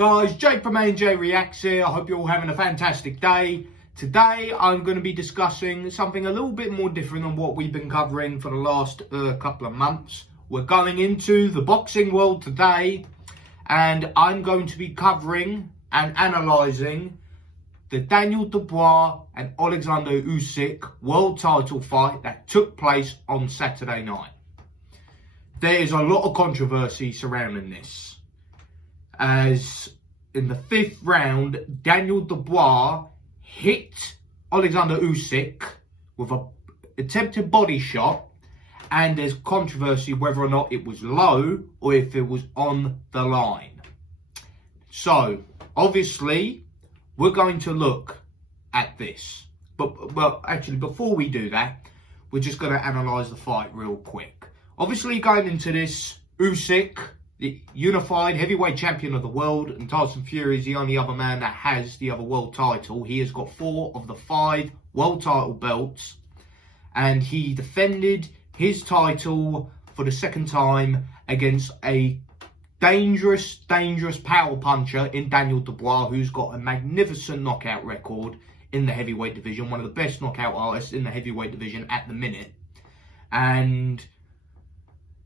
guys? Jake from A&J Reacts here. I hope you're all having a fantastic day. Today I'm going to be discussing something a little bit more different than what we've been covering for the last couple of months. We're going into the boxing world today, and I'm going to be covering and analysing the Daniel Dubois and Oleksandr Usyk world title fight that took place on Saturday night. There is a lot of controversy surrounding this, as in the 5th round, Daniel Dubois hit Oleksandr Usyk with an attempted body shot, and there's controversy whether or not it was low or if it was on the line. So, obviously, we're going to look at this. But, well, actually, before we do that, we're just going to analyse the fight real quick. Obviously, going into this, Usyk, the unified heavyweight champion of the world, and Tyson Fury is the only other man that has the other world title. He has got 4 of the 5 world title belts, and he defended his title for the 2nd time against a dangerous power puncher in Daniel Dubois, who's got a magnificent knockout record in the heavyweight division, one of the best knockout artists in the heavyweight division at the minute. And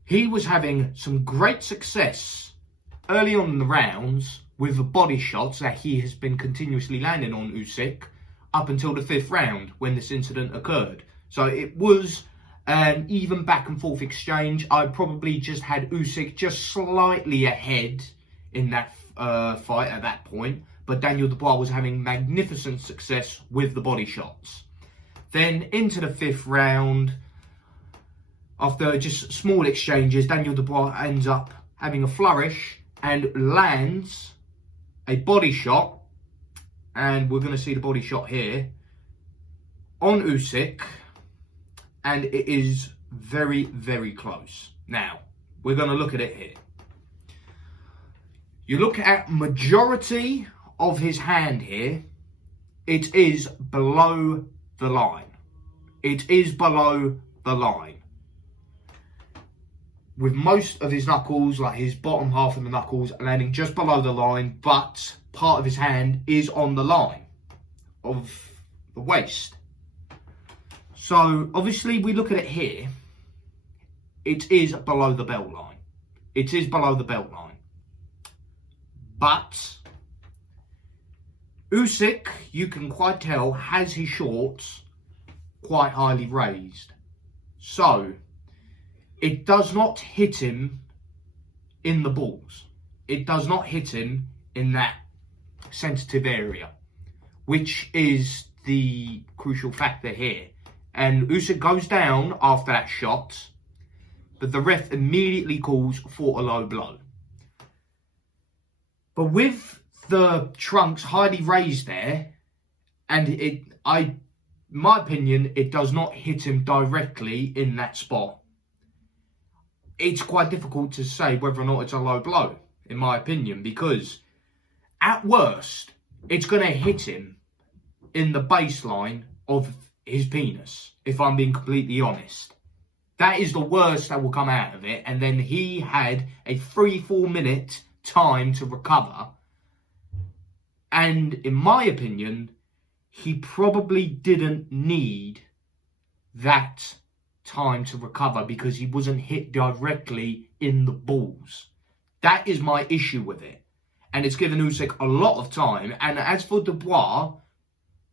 he was having some great success early on in the rounds with the body shots that he has been continuously landing on Usyk up until the 5th round when this incident occurred. So it was an even back and forth exchange. I probably just had Usyk just slightly ahead in that fight at that point, but Daniel Dubois was having magnificent success with the body shots. Then into the 5th round, after just small exchanges, Daniel Dubois ends up having a flourish and lands a body shot. And we're going to see the body shot here on Usyk. And it is very, very close. Now, we're going to look at it here. You look at majority of his hand here. It is below the line. It is below the line. With most of his knuckles, like his bottom half of the knuckles, landing just below the line, but part of his hand is on the line of the waist. So, obviously, we look at it here. It is below the belt line. It is below the belt line. But Usyk, you can quite tell, has his shorts quite highly raised. So, it does not hit him in the balls. It does not hit him in that sensitive area, which is the crucial factor here. And Usyk goes down after that shot, but the ref immediately calls for a low blow. But with the trunks highly raised there, and in my opinion, it does not hit him directly in that spot. It's quite difficult to say whether or not it's a low blow, in my opinion, because at worst, it's going to hit him in the baseline of his penis, if I'm being completely honest. That is the worst that will come out of it, and then he had a 3-4 minute time to recover, and in my opinion, he probably didn't need that time to recover because he wasn't hit directly in the balls. That is my issue with it, and it's given Usyk a lot of time. And as for Dubois,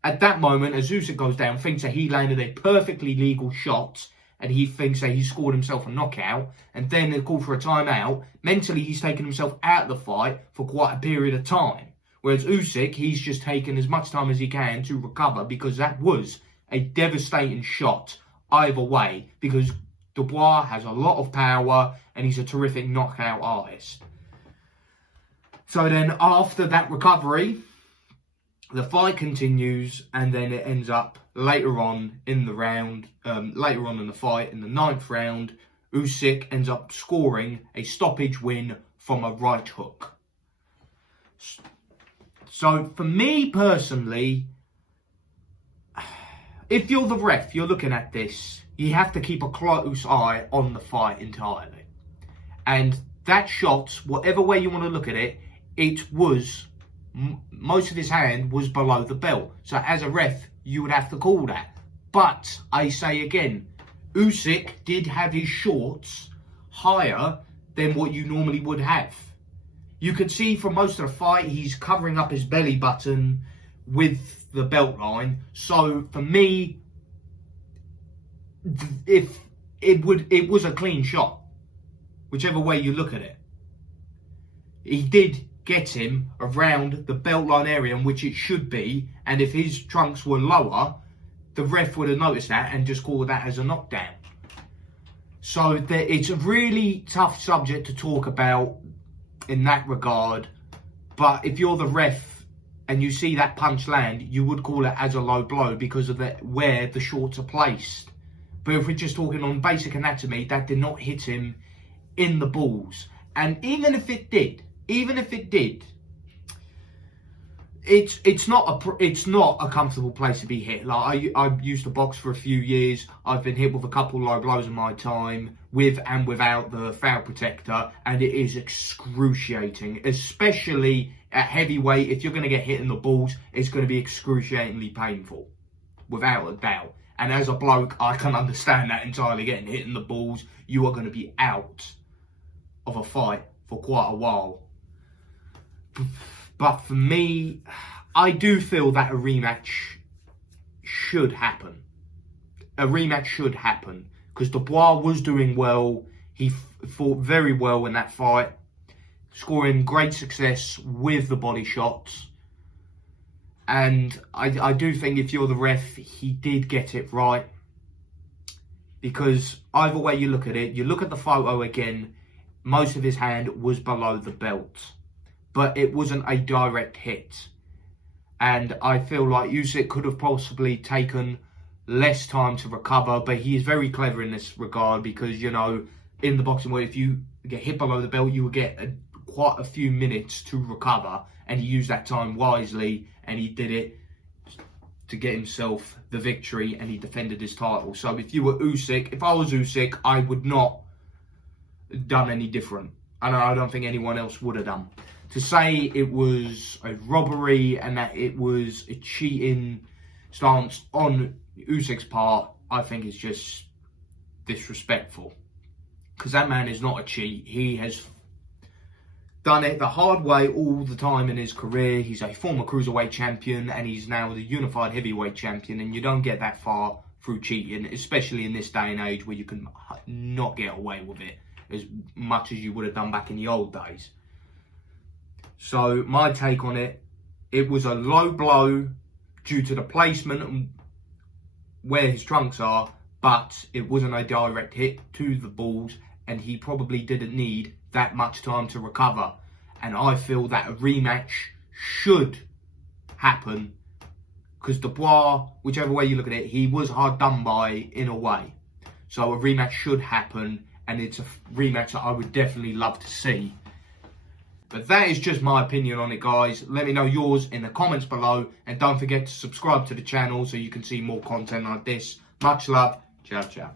at that moment, as Usyk goes down, thinks that he landed a perfectly legal shot, and he thinks that he scored himself a knockout, and then they call for a timeout. Mentally, he's taken himself out of the fight for quite a period of time. Whereas Usyk, he's just taken as much time as he can to recover, because that was a devastating shot either way, because Dubois has a lot of power and he's a terrific knockout artist. So then after that recovery, the fight continues, and then it ends up later on in the round, later on in the fight, in the 9th round, Usyk ends up scoring a stoppage win from a right hook. So for me personally, if you're the ref, you're looking at this, you have to keep a close eye on the fight entirely. And that shot, whatever way you want to look at it, it was, most of his hand was below the belt. So as a ref, you would have to call that. But I say again, Usyk did have his shorts higher than what you normally would have. You could see from most of the fight, he's covering up his belly button with the belt line. So for me, if it was a clean shot, whichever way you look at it. He did get him around the belt line area in which it should be, and if his trunks were lower, the ref would have noticed that and just called that as a knockdown. So it's a really tough subject to talk about in that regard, but if you're the ref and you see that punch land, you would call it as a low blow because of where the shorts are placed. But if we're just talking on basic anatomy, that did not hit him in the balls. And even if it did, it's not a comfortable place to be hit. Like I used to box for a few years. I've been hit with a couple low blows in my time, with and without the foul protector, and it is excruciating, especially at heavyweight. If you're going to get hit in the balls, it's going to be excruciatingly painful, without a doubt. And as a bloke, I can understand that entirely. Getting hit in the balls, you are going to be out of a fight for quite a while. But for me, I do feel that a rematch should happen. A rematch should happen. Because Dubois was doing well. He fought very well in that fight. Scoring great success with the body shots. And I do think if you're the ref, he did get it right. Because either way you look at it, you look at the photo again, most of his hand was below the belt. But it wasn't a direct hit. And I feel like Usyk could have possibly taken less time to recover, but he is very clever in this regard because, you know, in the boxing world, if you get hit below the belt, you will get quite a few minutes to recover, and he used that time wisely, and he did it to get himself the victory, and he defended his title. So if you were Usyk, if I was Usyk, I would not have done any different. And I don't think anyone else would have done. To say it was a robbery and that it was a cheating stance on Usyk's part, I think is just disrespectful. Because that man is not a cheat. He has done it the hard way all the time in his career. He's a former cruiserweight champion and he's now the unified heavyweight champion. And you don't get that far through cheating, especially in this day and age where you can not get away with it as much as you would have done back in the old days. So my take on it, it was a low blow due to the placement and where his trunks are, but it wasn't a direct hit to the balls, and he probably didn't need that much time to recover. And I feel that a rematch should happen because Dubois, whichever way you look at it, he was hard done by in a way. So a rematch should happen, and it's a rematch that I would definitely love to see. But that is just my opinion on it, guys. Let me know yours in the comments below. And don't forget to subscribe to the channel so you can see more content like this. Much love. Ciao, ciao.